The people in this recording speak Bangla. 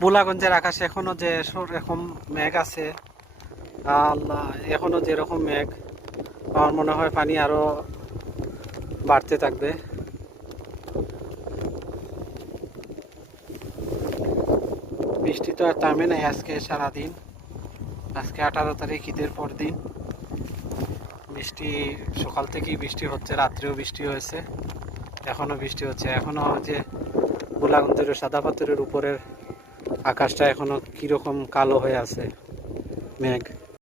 ভোলাগঞ্জের আকাশে এখনো যে এরকম মেঘ আছে, আল্লাহ, এখনো যেরকম মেঘ, আমার মনে হয় পানি আরো বাড়তে থাকবে। বৃষ্টি তো আর থামে নাই আজকে সারাদিন। আজকে 18 তারিখ, ঈদের পর দিন। বৃষ্টি সকাল থেকেই বৃষ্টি হচ্ছে, রাত্রেও বৃষ্টি হয়েছে, এখনো বৃষ্টি হচ্ছে। এখনো যে গোলাগঞ্জের সাদা পাথরের উপরের আকাশটা এখনো কিরকম কালো হয়ে আছে মেঘ।